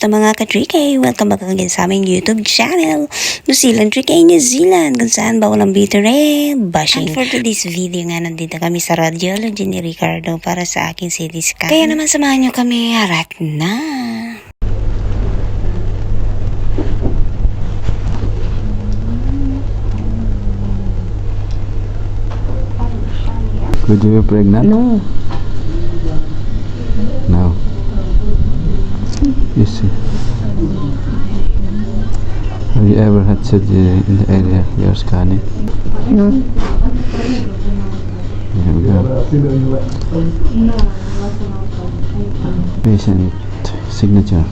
Kamusta mga ka-3K? Welcome back again sa aming YouTube channel, New Zealand 3K New Zealand, kung saan ba walang bitter eh, bashing. And for today's video nga, nandito kami sa radiology ni Ricardo para sa aking CT scan. Kaya naman samahan nyo kami, harap na! Could you be pregnant? No. You see. Have you ever had surgery in the area you're scanning? No. Here we go. Patient signature.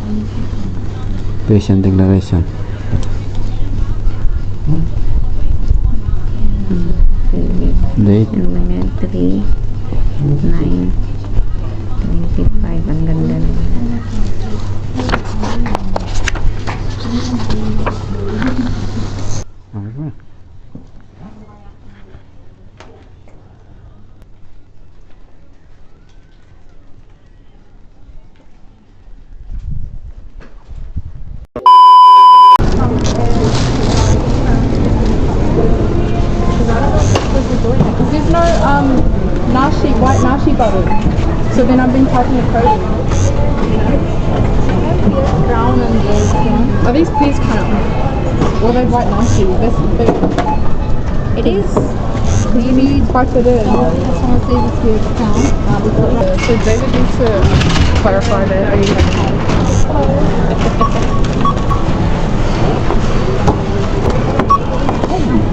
Patient declaration. Date. 3, 9, 25, ang ganda naman. So then I've been talking to Curry. Brown and gold, you know? Are these please count? Well, they're quite nasty. That's the thing. It is. You need parts of. So David needs to clarify that. Are you having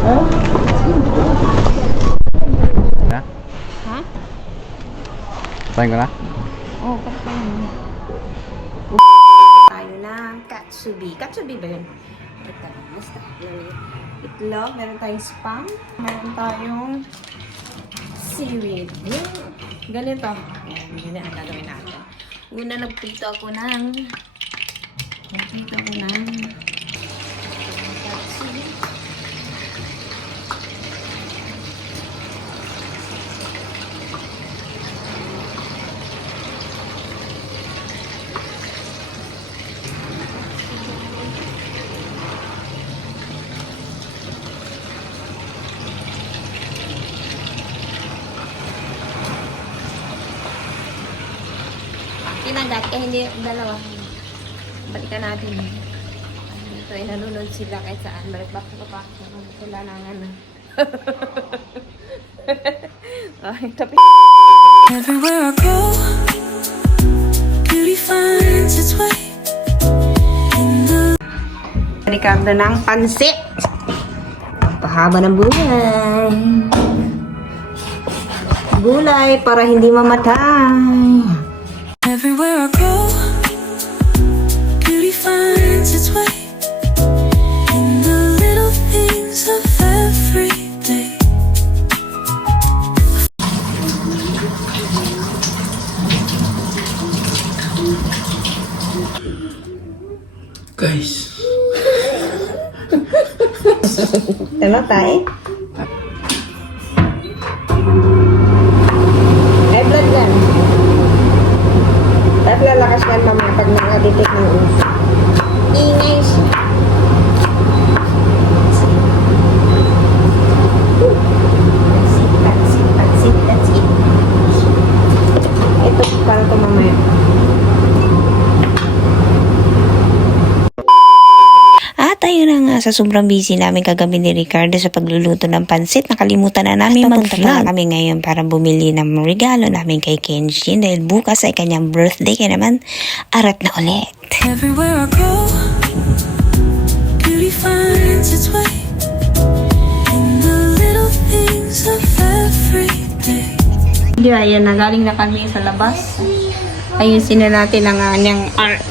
home? Try ko na? Oh, kapag tayo ng katsubi. Katsubi ba yun? Ito, basta. Itlog, meron tayong spam, meron tayong seaweed. Yung ganito. Ayan, ang gagawin natin. Una, nagprito ako ng nagprito ako ng katsubi. Tinagat, eh hindi, dalawa. Balikan natin. Dito ay nanonood sila kahit saan. Balik back to back. Wala na nga na. Ay, tapi. Everywhere I go, beauty finds its way. Ricardo ng pansit. Pahaba ng buhay. Gulay para hindi mamatay. Everywhere I go, beauty finds its way. In the little things of every day. Guys. Ano tayo? Lalakas yan mamaya pag nakadetect ng uso. At ayun na nga, sa sobrang busy namin kagabi ni Ricardo sa pagluluto ng pansit, nakalimutan na namin mag-vlog kami ngayon para bumili ng regalo namin kay Kenshin dahil bukas ay kanyang birthday kaya naman arat na ulit. Everywhere I go, beauty finds its way. In the little things of every day. Hindi, ayan na, galing na kami sa labas. Ayusin na natin ang kanyang art.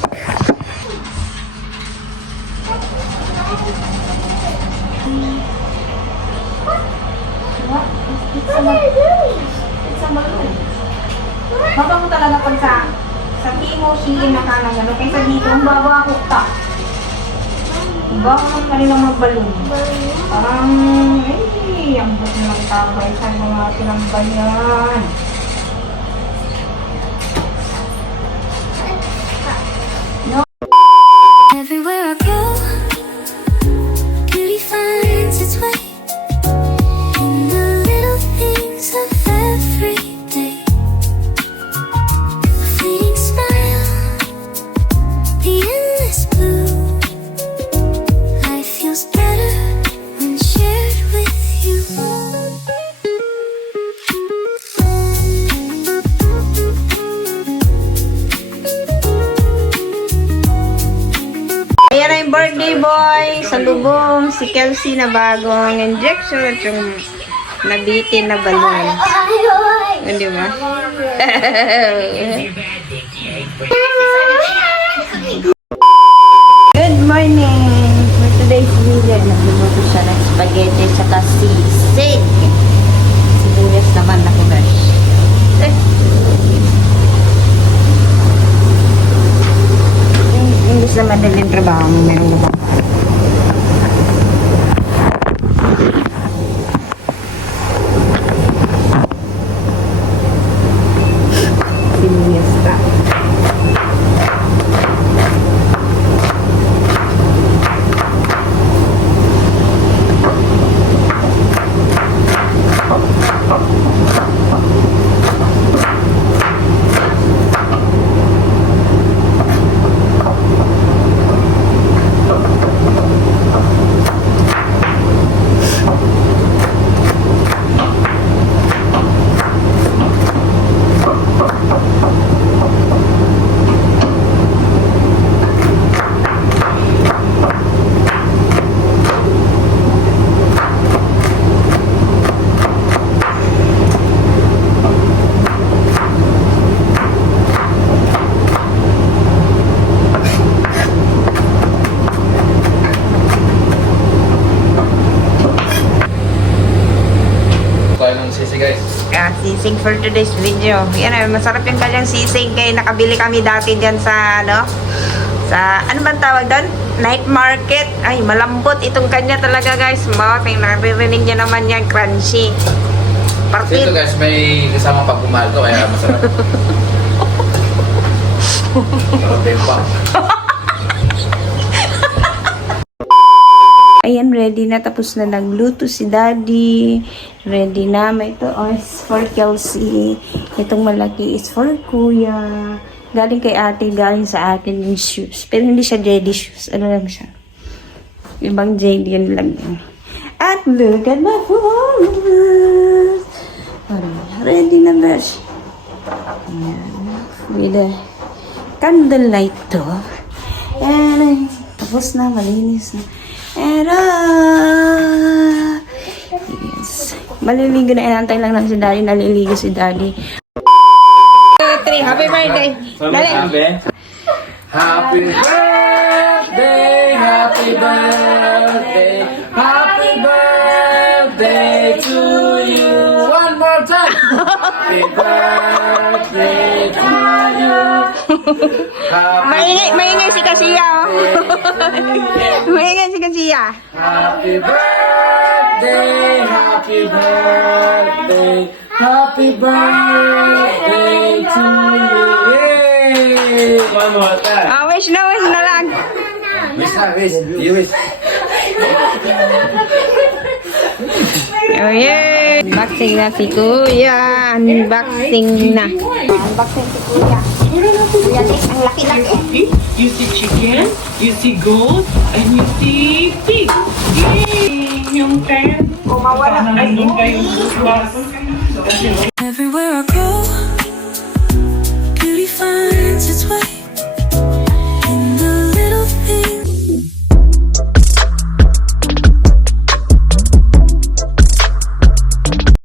Mabango talaga pag sa sa Timo, Shein na kanang ano, kaysa dito, ang baba ta. Iba ang kanilang magbalong. Parang, eh, ang buti ng tabay sa mga tinambayan. No. birthday boy sa lubong si Kelsey na bagong injection at yung nabitin na balon. Hindi ba? sisig for today's video. Yan ay masarap yung kanyang sisig. Kaya nakabili kami dati dyan sa, ano, sa, ano bang tawag doon? Night market. Ay, malambot itong kanya talaga guys. Mga naririnig niya naman yan, crunchy. Dito Partid. guys, may kasamang pagmamahal to kaya masarap. Pero tempa. Ready na. Tapos na nagluto si daddy. Ready na. May ito oh, is for Kelsey. Itong malaki is for kuya. Galing kay ate, galing sa atin yung shoes. Pero hindi siya JD shoes. Ano lang siya? Ibang JD yun lang yun. At look at my flowers. Ready na ba siya? Ayan. With a candlelight to. And, tapos na, malinis na. Ah, yes. Maliligo na, inantay lang lang si daddy, naliligo si daddy. Three, happy birthday! Dali! Happy birthday, happy birthday, happy birthday to you. One more time. Happy birthday Maingay, maingay si Kasiya, oh. maingay si Kasiya. happy birthday, happy birthday, happy birthday to you. Yay! One more time. Ah, wish na, wish na lang. Wish na, wish. You wish. Oh, yeah. Unboxing na si Kuya. Unboxing na. Unboxing si Kuya. Kuya, Liz, ang laki-laki. You see chicken, you see goat, and you see pig. Yay! Yung kaya, Kumawala. nandun kayo. Everywhere I go, beauty finds its way